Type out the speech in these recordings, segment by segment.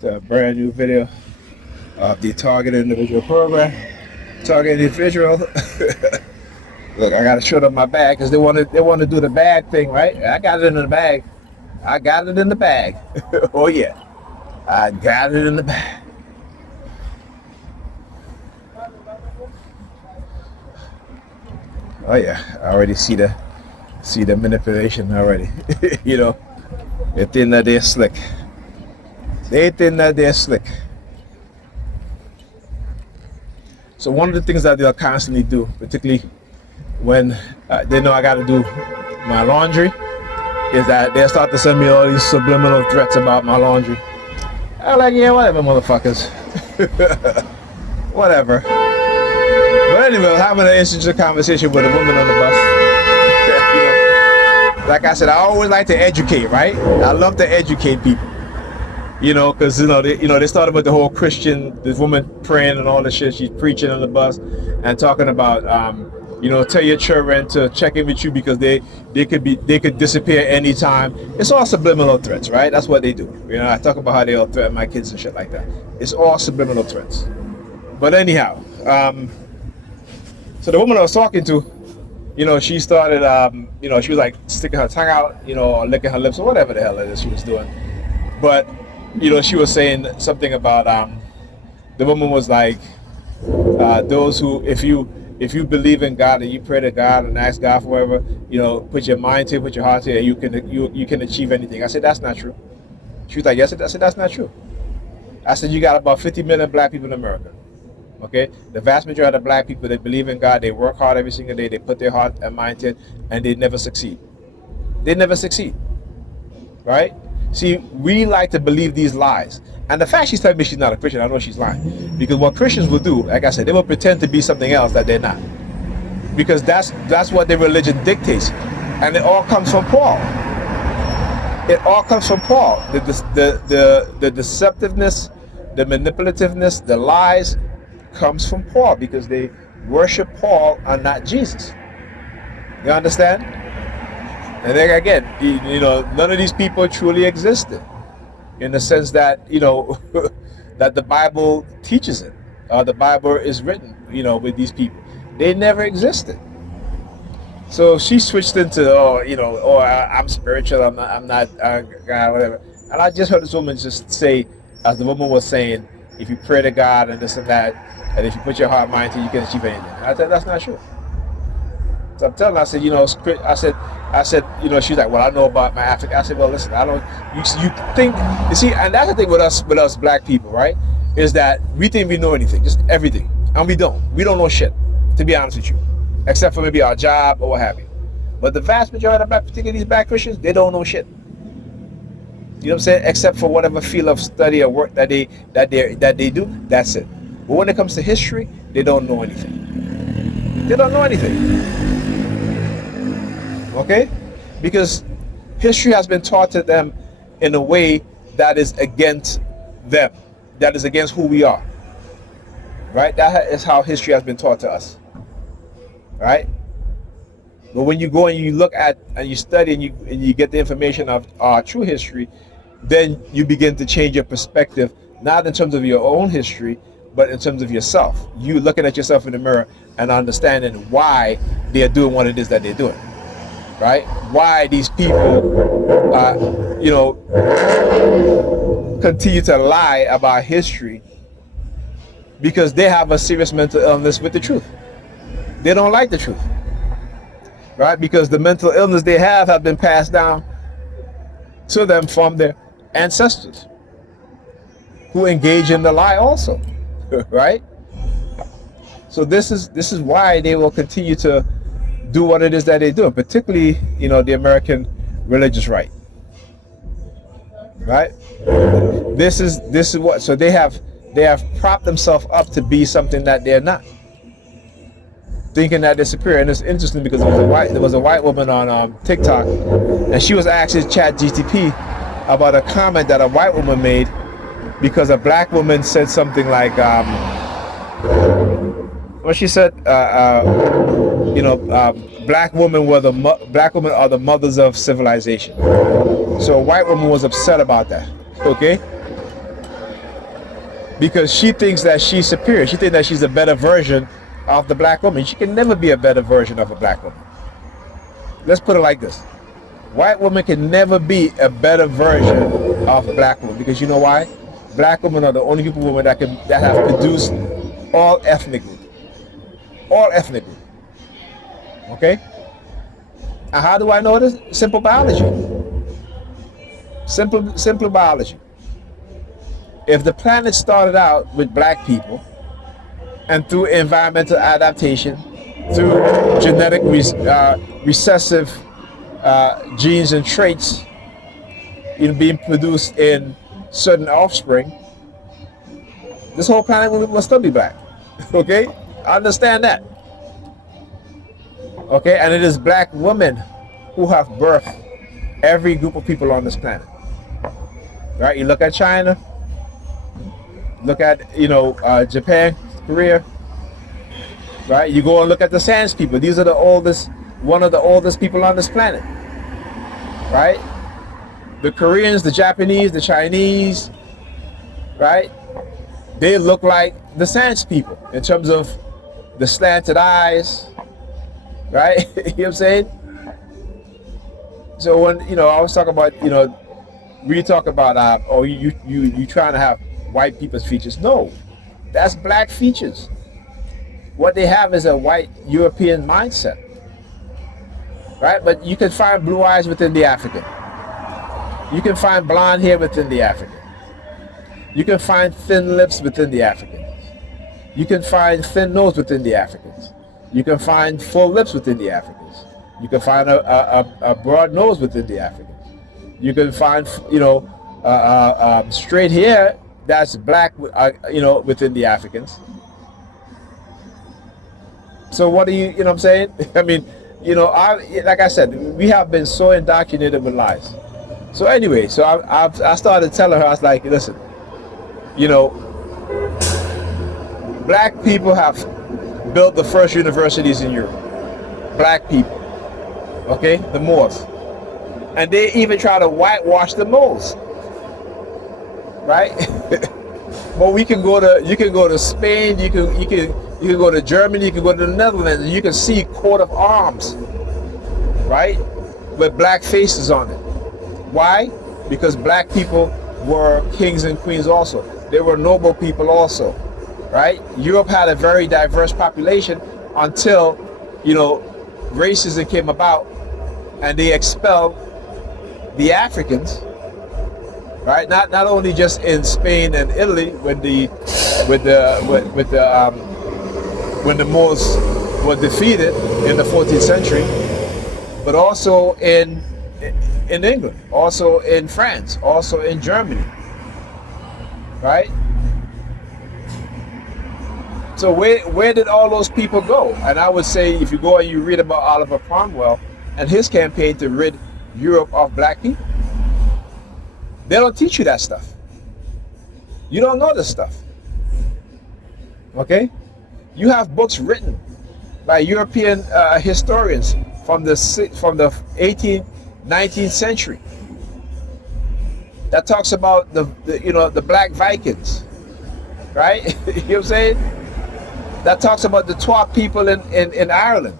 to a brand new video of the Target Individual program. Target Individual. Look, I gotta show them my bag because they want to do the bag thing, right? I got it in the bag. I got it in the bag. Oh yeah, I got it in the bag. Oh yeah, I already see the manipulation already. You know, they think that they're slick. They think that they're slick. So one of the things that they'll constantly do, particularly when they know I got to do my laundry, is that they'll start to send me all these subliminal threats about my laundry. I'm like, yeah, whatever, motherfuckers. Whatever. But anyway, I was having an interesting conversation with a woman on the bus. You know, like I said, I always like to educate, right? I love to educate people. You know, because they started with the whole Christian, this woman praying and all this shit. She's preaching on the bus and talking about, tell your children to check in with you because they could disappear anytime. It's all subliminal threats, right? That's what they do. You know, I talk about how they all threaten my kids and shit like that. It's all subliminal threats. But anyhow, so the woman I was talking to, she started, she was like sticking her tongue out, or licking her lips or whatever the hell it is she was doing. But she was saying something about the woman was like, those who, if you believe in God and you pray to God and ask God for whatever, put your mind to it, put your heart to it, and you can achieve anything. I said, that's not true. She was like, yes. I said, that's not true. I said, you got about 50 million black people in America. Okay, the vast majority of black people, they believe in God, they work hard every single day, they put their heart and mind to it, and they never succeed. They never succeed, right? See, we like to believe these lies. And the fact she's telling me she's not a Christian, I know she's lying. Because what Christians will do, like I said, they will pretend to be something else that they're not. Because that's what their religion dictates. And it all comes from Paul. It all comes from Paul. The deceptiveness, the manipulativeness, the lies comes from Paul because they worship Paul and not Jesus. You understand? And then again, none of these people truly existed in the sense that, that the Bible teaches it. The Bible is written, with these people. They never existed. So she switched into, I'm spiritual, I'm not God, whatever. And I just heard this woman just say, as the woman was saying, if you pray to God and this and that, and if you put your heart and mind to it, you can achieve anything. I said, that's not true. So I'm telling her, I said, she's like, well, I know about my African. I said, well, listen, I don't, you think, you see, and that's the thing with us black people, right? Is that we think we know anything, just everything. And we don't know shit, to be honest with you. Except for maybe our job or what have you. But the vast majority of particularly these black Christians, they don't know shit. You know what I'm saying? Except for whatever field of study or work that they do, that's it. But when it comes to history, they don't know anything. They don't know anything. Okay? Because history has been taught to them in a way that is against them. That is against who we are. Right? That is how history has been taught to us. Right? But when you go and you look at and you study and you get the information of our true history, then you begin to change your perspective, not in terms of your own history, but in terms of yourself. You looking at yourself in the mirror and understanding why they're doing what it is that they're doing. Right? Why these people, continue to lie about history, because they have a serious mental illness with the truth. They don't like the truth, right? Because the mental illness they have been passed down to them from their ancestors, who engage in the lie also, right? So this is why they will continue to do what it is that they do, particularly, the American religious right. Right? This is what, so they have propped themselves up to be something that they're not, thinking that they're superior. And it's interesting because there was a white woman on TikTok, and she was asking ChatGPT about a comment that a white woman made because a black woman said something like, what she said, black women are the mothers of civilization. So a white woman was upset about that. Okay. because she thinks that she's superior. She thinks that she's a better version of the black woman. She can never be a better version of a black woman. Let's put it like this. White women can never be a better version of a black woman, because you know why? Black women are the only group of women that have produced all ethnically. All ethnically. Okay? And how do I know this? Simple biology. Simple biology. If the planet started out with black people, and through environmental adaptation, through genetic recessive genes and traits being produced in certain offspring, this whole planet will still be black. Okay? Understand that. Okay? And it is black women who have birthed every group of people on this planet. Right? You look at China, look at Japan, Korea. Right? You go and look at the Sans people. These are one of the oldest people on this planet. Right? The Koreans, the Japanese, the Chinese, right? They look like the Sans people in terms of the slanted eyes, right? You know what I'm saying? So when I was talking about we talk about you trying to have white people's features. No, that's black features. What they have is a white European mindset, right? But you can find blue eyes within the African. You can find blonde hair within the African. You can find thin lips within the Africans. You can find thin nose within the Africans. You can find full lips within the Africans. You can find a broad nose within the Africans. You can find straight hair that's black within the Africans. So what do you know what I'm saying? I mean, like I said, we have been so indoctrinated with lies. So anyway, so I started telling her, I was like, listen, black people have built the first universities in Europe. Black people, okay, the Moors, and they even try to whitewash the moles, right? But you can go to Spain, you can go to Germany, you can go to the Netherlands, and you can see coat of arms, right, with black faces on it. Why? Because black people were kings and queens also. They were noble people also, right? Europe had a very diverse population until, racism came about and they expelled the Africans, right? Not only just in Spain and Italy when the Moors were defeated in the 14th century, but also in England, also in France, also in Germany, right? So where did all those people go? And I would say, if you go and you read about Oliver Cromwell and his campaign to rid Europe of black people, they don't teach you that stuff. You don't know this stuff. Okay? You have books written by European historians from the 18th, 19th century that talks about the black Vikings, right? You know what I'm saying? That talks about the Twa people in Ireland,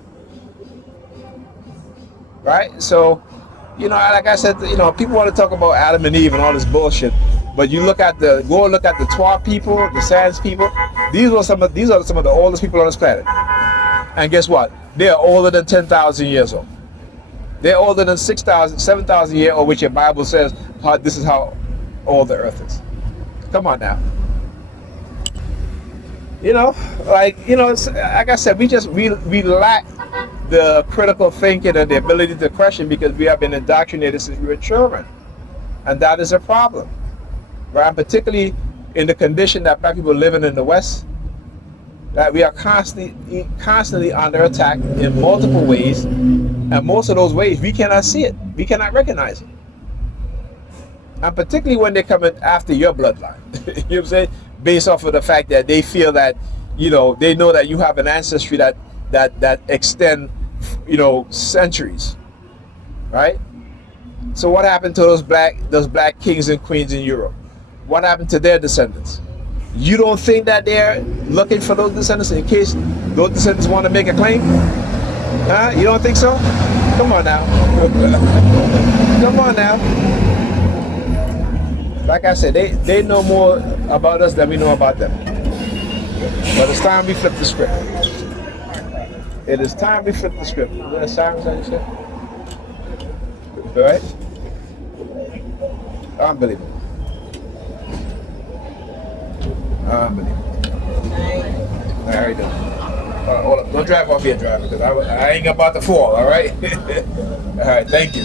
right? So, like I said, people want to talk about Adam and Eve and all this bullshit, but you look at the Twa people, the Sans people. These are some of the oldest people on this planet, and guess what? They are older than 10,000 years old. They're older than 6,000, 7,000 years old, which your Bible says this is how old the earth is. Come on now. Like I said, we lack the critical thinking and the ability to question because we have been indoctrinated since we were children. And that is a problem. Right? And particularly in the condition that black people living in the West, that we are constantly under attack in multiple ways. And most of those ways, we cannot see it. We cannot recognize it. And particularly when they're coming after your bloodline. You know what I'm saying? Based off of the fact that they feel that, they know that you have an ancestry that extend, centuries. Right? So what happened to those black kings and queens in Europe? What happened to their descendants? You don't think that they're looking for those descendants in case those descendants want to make a claim? Huh? You don't think so? Come on now. Come on now. Like I said, they know more about us than we know about them. But it's time we flip the script. It is time we flip the script. Is that a siren sound you said? All right? Unbelievable. Unbelievable. All right, then. Hold up. Don't drive off here, driver, because I ain't about to fall, all right? All right, thank you.